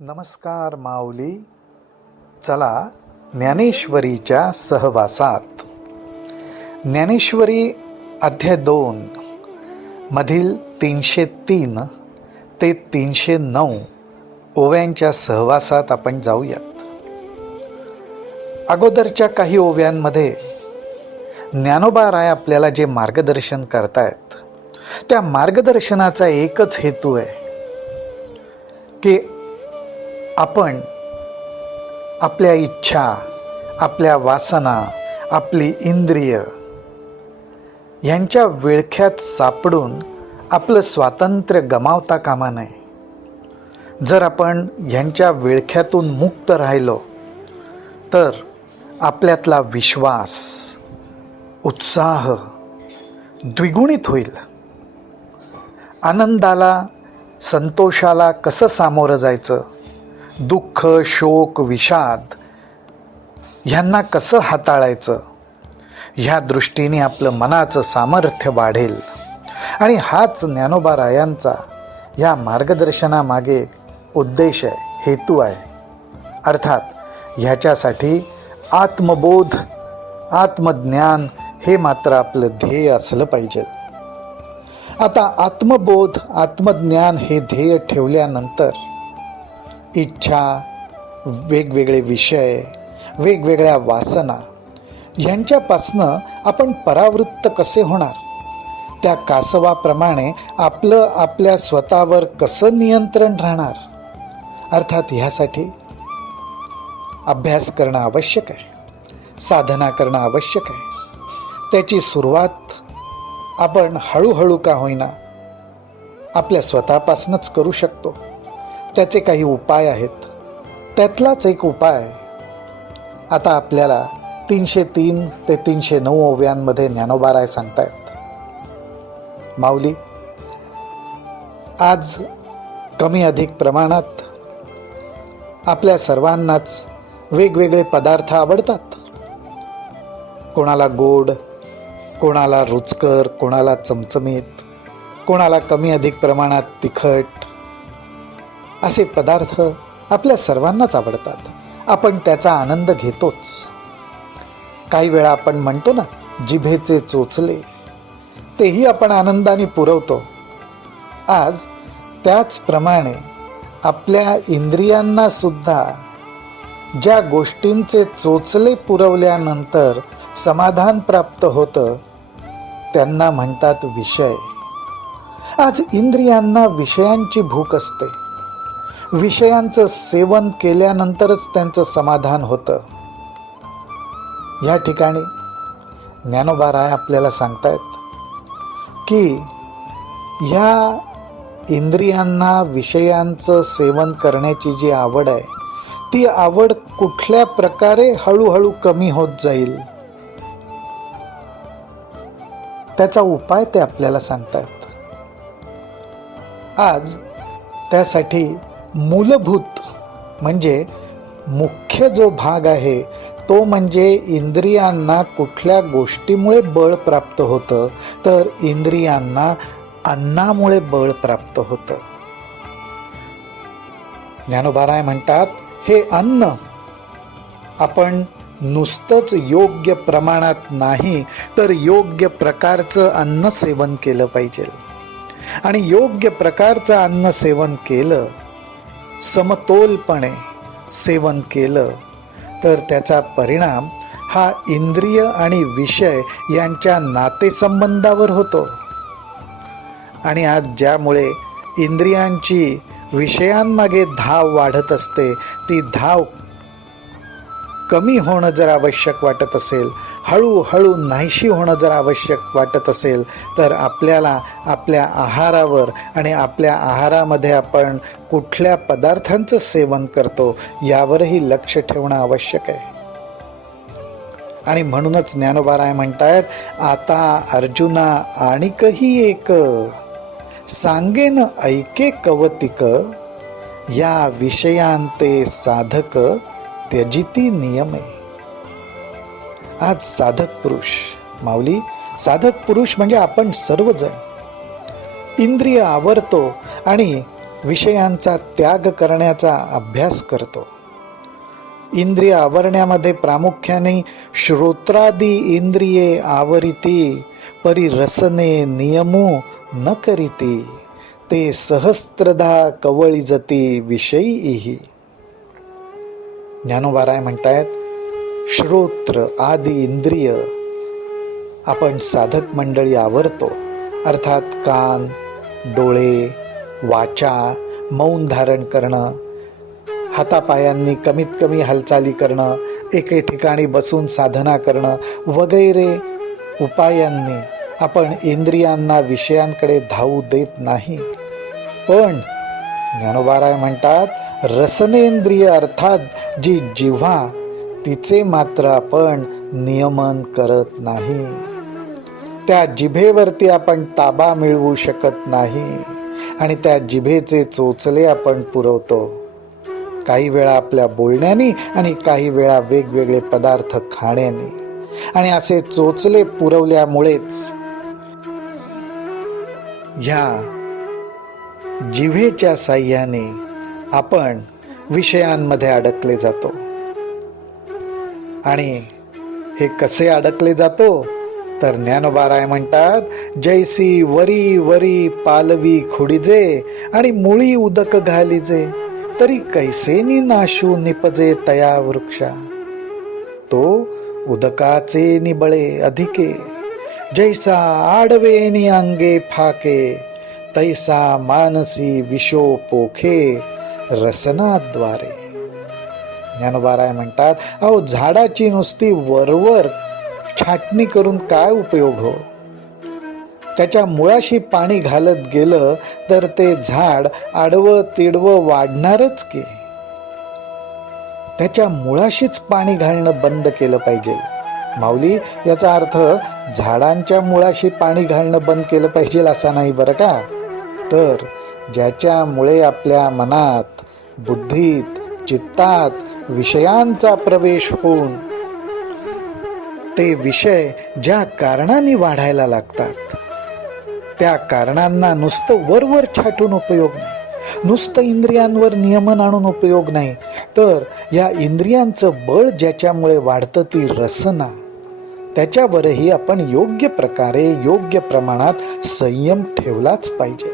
नमस्कार माऊली. चला ज्ञानेश्वरीच्या सहवासात. ज्ञानेश्वरी अध्याय 2 मधील 303 ते 309 ओव्यांच्या सहवासात आपण जाऊयात. अगोदरच्या काही ओव्यांमध्ये ज्ञानोबा राय आपल्याला जे मार्गदर्शन करतायत त्या मार्गदर्शनाचा एकच हेतू आहे की आपण आपल्या इच्छा, आपल्या वासना, आपली इंद्रिय यांच्या विळख्यात सापडून आपलं स्वातंत्र्य गमावता कामा नये. जर आपण यांच्या विळख्यातून मुक्त राहिलो तर आपल्यातला विश्वास, उत्साह द्विगुणित होईल. आनंदाला, संतोषाला कसं सामोरं जायचं, दुःख, शोक, विषाद ह्यांना कसं हाताळायचं, ह्या दृष्टीने आपलं मनाचं सामर्थ्य वाढेल. आणि हाच ज्ञानोबा रायांचा ह्या मार्गदर्शनामागे उद्देश आहे, हेतू आहे. अर्थात ह्याच्यासाठी आत्मबोध, आत्मज्ञान हे मात्र आपलं ध्येय असलं पाहिजे. आता आत्मबोध, आत्मज्ञान हे ध्येय ठेवल्यानंतर इच्छा, वेगवेगळे विषय, वेगवेगळ्या वासना यांच्यापासनं आपण परावृत्त कसे होणार, त्या कासवाप्रमाणे आपलं आपल्या स्वतःवर कसं नियंत्रण राहणार. अर्थात ह्यासाठी अभ्यास करणं आवश्यक आहे, साधना करणं आवश्यक आहे. त्याची सुरुवात आपण हळूहळू का होईना आपल्या स्वतःपासूनच करू शकतो. त्याचे काही उपाय आहेत. त्यातलाच एक उपाय आता आपल्याला 303 ते 309 ओव्यांमध्ये ज्ञानोबा राय सांगतायत. माऊली, आज कमी अधिक प्रमाणात आपल्या सर्वांनाच वेगवेगळे पदार्थ आवडतात. कोणाला गोड, कोणाला रुचकर, कोणाला चमचमीत, कोणाला कमी अधिक प्रमाणात तिखट असे पदार्थ आपल्या सर्वांनाच आवडतात. आपण त्याचा आनंद घेतोच. काही वेळा आपण म्हणतो ना, जिभेचे चोचले, तेही आपण आनंदाने पुरवतो. आज त्याचप्रमाणे आपल्या इंद्रियांना सुद्धा ज्या गोष्टींचे चोचले पुरवल्यानंतर समाधान प्राप्त होतं त्यांना म्हणतात विषय. आज इंद्रियांना विषयांची भूक असते. विषयांचं सेवन केल्यानंतरच त्यांचं समाधान होतं. या ठिकाणी ज्ञानोबा राय आपल्याला सांगतायत की ह्या इंद्रियांना विषयांचं सेवन करण्याची जी आवड आहे ती आवड कुठल्या प्रकारे हळूहळू कमी होत जाईल, त्याचा उपाय ते आपल्याला सांगतायत. आज त्यासाठी मूलभूत म्हणजे मुख्य जो भाग आहे तो म्हणजे इंद्रियांना कुठल्या गोष्टीमुळे बळ प्राप्त होतं, तर इंद्रियांना अन्नामुळे बळ प्राप्त होतं. ज्ञानोबा राय म्हणतात, हे अन्न आपण नुसतंच योग्य प्रमाणात नाही तर योग्य प्रकारचं अन्न सेवन केलं पाहिजे. आणि योग्य प्रकारचं अन्न सेवन केलं, समतोलपणे सेवन केलं तर त्याचा परिणाम हा इंद्रिय आणि विषय यांच्या नातेसंबंधावर होतो. आणि आज ज्यामुळे इंद्रियांची विषयांमागे धाव वाढत असते, ती धाव कमी होणं जर आवश्यक वाटत असेल, हळूहळू नाहीशी होणं जर आवश्यक वाटत असेल, तर आपल्याला आपल्या आहारावर आणि आपल्या आहारामध्ये आपण कुठल्या पदार्थांचं सेवन करतो यावरही लक्ष ठेवणं आवश्यक आहे. आणि म्हणूनच ज्ञानोबा राय म्हणतायत, आता अर्जुना आणिकही एक सांगेन ऐके कवतिक, या विषयांते साधक त्यजिती नियमे. आज साधक पुरुष, माऊली, साधक पुरुष म्हणजे आपण सर्वजण इंद्रिय आवरतो आणि विषयांचा त्याग करण्याचा अभ्यास करतो. इंद्रिय आवरण्यामध्ये प्रामुख्याने श्रोत्रादी इंद्रिये आवरिती, परी रसने नियमो न करीती, ते सहस्त्रधा कवळिजती विषयीही. ज्ञानोबाराय म्हणतायत, श्रोत्र आदी इंद्रिय आपण साधक मंडळी आवरतो, अर्थात कान, डोळे, वाचा, मौन धारण करणं, हातापायांनी कमीत कमी हालचाली करणं, एके ठिकाणी बसून साधना करणं वगैरे उपायांनी आपण इंद्रियांना विषयांकडे धावू देत नाही. पण ज्ञानोबाराय म्हणतात, रसनेंद्रिय अर्थात जी जिव्हा, तिचे मात्र आपण नियमन करत नाही. त्या जिभेवरती आपण ताबा मिळवू शकत नाही आणि त्या जिभेचे चोचले आपण पुरवतो. काही वेळा आपल्या बोलण्याने आणि काही वेळा वेगवेगळे पदार्थ खाण्याने, आणि असे चोचले पुरवल्यामुळेच ह्या जिव्हेच्या साह्याने आपण विषयांमध्ये अडकले जातो. आणि हे कसे अडकले जातो तर ज्ञानोबाराय म्हणतात, जैसी वरी वरी पालवी खुडीजे आणि मुळी उदक घालीजे, तरी कैसेनी नाशू निपजे तया वृक्षा, तो उदकाचे निबळे अधिके, जैसा आडवेनी अंगे फाके, तैसा मानसी विषो पोखे रसनाद्वारे. ज्ञानोबाराय म्हणतात, अहो झाडाची नुसती वरवर छाटणी करून काय उपयोग हो. त्याच्या मुळाशी पाणी घालत गेलं तर ते झाड आडवं तिडवं वाढणारच की. त्याच्या मुळाशीच पाणी घालणं बंद केलं पाहिजे. माऊली, याचा अर्थ झाडांच्या मुळाशी पाणी घालणं बंद केलं पाहिजे असा नाही बरं का. तर ज्याच्यामुळे आपल्या मनात, बुद्धीत, चित्तात विषयांचा प्रवेश होऊन ते विषय ज्या कारणाने वाढायला लागतात, त्या कारणांना नुसतं वरवर छाटून उपयोग नाही, नुसतं इंद्रियांवर नियमन आणून उपयोग नाही, तर या इंद्रियांचं बळ ज्याच्यामुळे वाढतं ती रसना, त्याच्यावरही आपण योग्य प्रकारे योग्य प्रमाणात संयम ठेवलाच पाहिजे.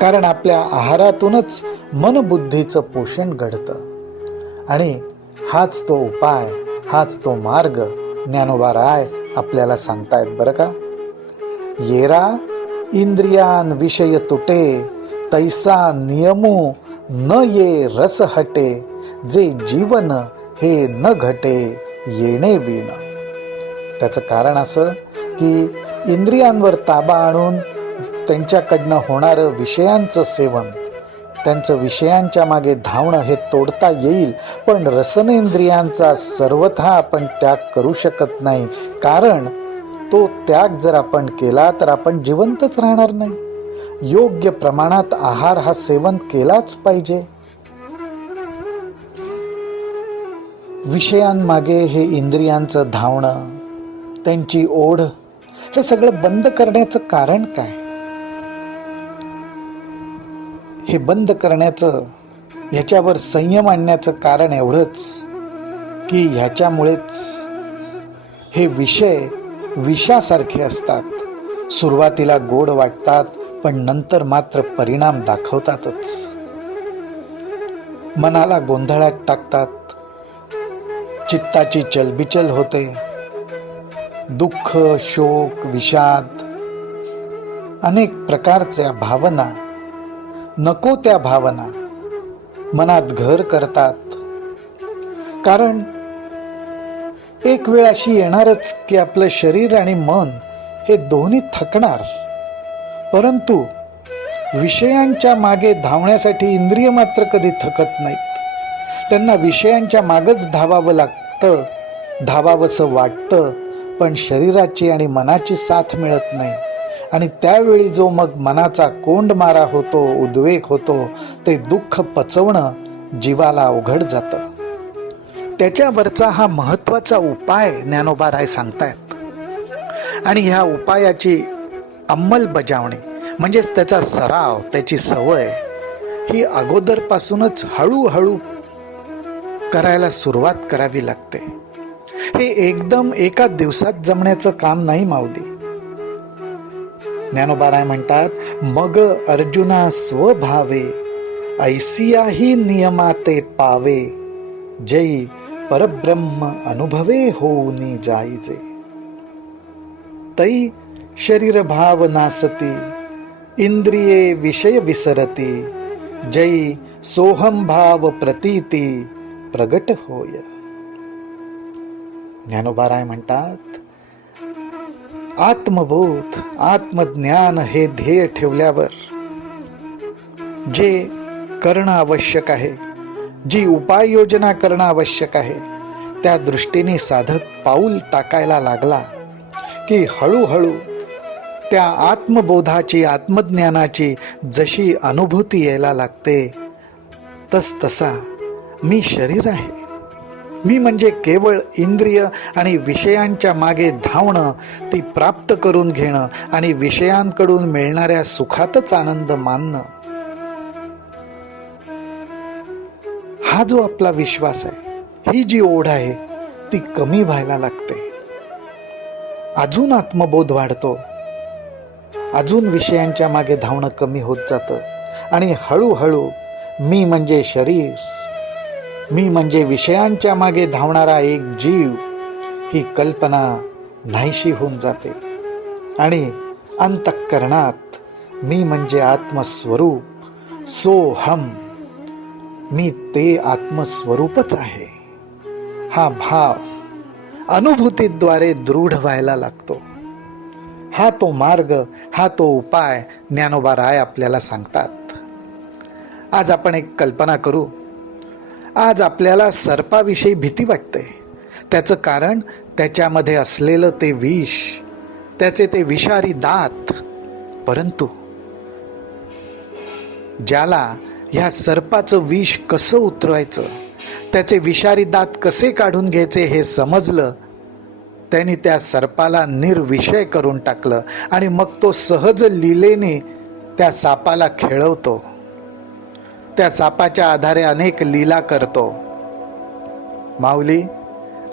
कारण आपल्या आहारातूनच मनबुद्धीचं पोषण घडतं. आणि हाच तो उपाय, हाच तो मार्ग ज्ञानोबाराय आपल्याला सांगतायत बरं का. येरा इंद्रियान विषय तुटे, तैसा नियमो न ये रस हटे, जे जीवन हे न घटे येणे विण. त्याचं कारण असं की इंद्रियांवर ताबा आणून त्यांच्याकडनं होणारं विषयांचं सेवन, त्यांचं विषयांच्या मागे धावणं हे तोडता येईल, पण रसनेंद्रियांचा सर्वथा आपण त्याग करू शकत नाही. कारण तो त्याग जर आपण केला तर आपण जिवंतच राहणार नाही. योग्य प्रमाणात आहार हा सेवन केलाच पाहिजे. विषयांमागे हे इंद्रियांचं धावणं, त्यांची ओढ, हे सगळं बंद करण्याचं कारण काय? हे बंद करण्याचं, ह्याच्यावर संयम आणण्याचं कारण एवढंच की ह्याच्यामुळेच हे विषय विषासारखे असतात. सुरुवातीला गोड वाटतात, पण नंतर मात्र परिणाम दाखवतातच. मनाला गोंधळात टाकतात, चित्ताची चलबिचल होते, दुःख, शोक, विषाद, अनेक प्रकारच्या भावना, नको त्या भावना मनात घर करतात. कारण एक वेळ अशी येणारच की आपलं शरीर आणि मन हे दोन्ही थकणार. परंतु विषयांच्या मागे धावण्यासाठी इंद्रिय मात्र कधी थकत नाहीत. त्यांना विषयांच्या मागच धावावं लागतं, धावावंसं वाटतं, पण शरीराची आणि मनाची साथ मिळत नाही. आणि त्यावेळी जो मग मनाचा कोंड मारा होतो, उद्वेग होतो, ते दुःख पचवणं जीवाला अवघड जातं. त्याच्यावरचा हा महत्वाचा उपाय ज्ञानोबाराय सांगतायत. आणि ह्या उपायाची अंमलबजावणी म्हणजेच त्याचा सराव, त्याची सवय ही अगोदरपासूनच हळूहळू करायला सुरुवात करावी लागते. हे एकदम एका दिवसात जमण्याचं काम नाही माऊली. ज्ञानोबाराय म्हणतात, मग अर्जुना स्वभावे ऐसियाही नियमाते पावे, जई परब्रह्म अनुभवे होऊनी जाईजे. तै शरीर भाव नासती, इंद्रिये विषय विसरती, जई सोहम भाव प्रतीती प्रगट होय. ज्ञानोबाराय म्हणतात, आत्मबोध आत्मज्ञान हे ध्येय ठेवल्यावर जे करणं आवश्यक आहे, जी उपाययोजना करणं आवश्यक आहे, त्या दृष्टीने साधक पाऊल टाकायला लागला की हळूहळू त्या आत्मबोधाची आत्मज्ञानाची जशी अनुभूती यायला लागते, तसा मी शरीर आहे, मी म्हणजे केवळ इंद्रिय आणि विषयांच्या मागे धावणं, ती प्राप्त करून घेणं आणि विषयांकडून मिळणाऱ्या सुखातच आनंद मानणं, हा जो आपला विश्वास आहे, ही जी ओढ आहे, ती कमी व्हायला लागते. अजून आत्मबोध वाढतो, अजून विषयांच्या मागे धावणं कमी होत जातं आणि हळूहळू मी म्हणजे शरीर, मी म्हणजे विषयांच्या मागे धावणारा एक जीव, ही कल्पना नाहीशी होऊन जाते आणि अंतःकरणात मी म्हणजे आत्मस्वरूप, सोहम, मी ते आत्मस्वरूपच आहे, हा भाव अनुभूतीद्वारे दृढ व्हायला लागतो. हा तो मार्ग, हा तो उपाय ज्ञानोबाराय आपल्याला सांगतात. आज आपण एक कल्पना करू. आज आपल्याला सर्पाविषयी भीती वाटते. त्याचं कारण त्याच्यामध्ये असलेलं ते विष, त्याचे ते विषारी दात. परंतु ज्याला ह्या सर्पाचं विष कसं उतरवायचं, त्याचे विषारी दात कसे काढून घ्यायचे हे समजलं, त्यांनी त्या सर्पाला निर्विषय करून टाकलं आणि मग तो सहज लीलेने त्या सापाला खेळवतो, त्या सापाच्या आधारे अनेक लीला करतो. माऊली,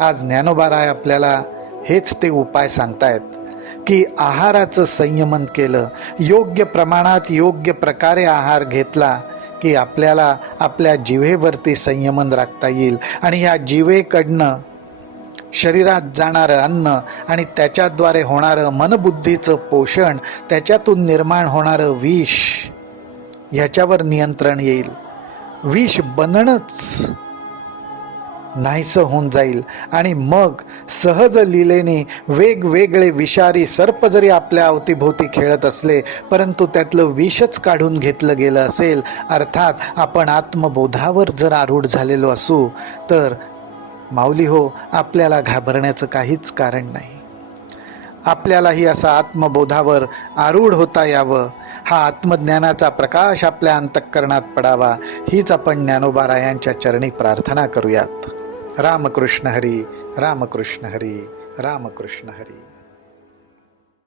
आज ज्ञानोबाराय आपल्याला हेच ते उपाय सांगतायत की आहाराचं संयमन केलं, योग्य प्रमाणात योग्य प्रकारे आहार घेतला की आपल्याला आपल्या जिव्हेवरती संयमन राखता येईल आणि ह्या जिव्हेकडनं शरीरात जाणारं अन्न आणि त्याच्याद्वारे होणारं मनबुद्धीचं पोषण, त्याच्यातून निर्माण होणारं विष, ह्याच्यावर नियंत्रण येईल. विष बनणंच नाहीसं होऊन जाईल आणि मग सहज लीलेने वेगवेगळे विषारी सर्प जरी आपल्या अवतीभोवती खेळत असले, परंतु त्यातलं विषच काढून घेतलं गेलं असेल, अर्थात आपण आत्मबोधावर जर आरूढ झालेलो असू, तर माऊली हो, आपल्याला घाबरण्याचं काहीच कारण नाही. आपल्यालाही असा आत्मबोधावर आरूढ होता यावं, हा आत्मज्ञानाचा प्रकाश आपल्या अंतःकरणात पडावा, हीच आपण ज्ञानोबारायांच्या चरणी प्रार्थना करूयात. रामकृष्ण हरी, रामकृष्ण हरी, रामकृष्ण हरी.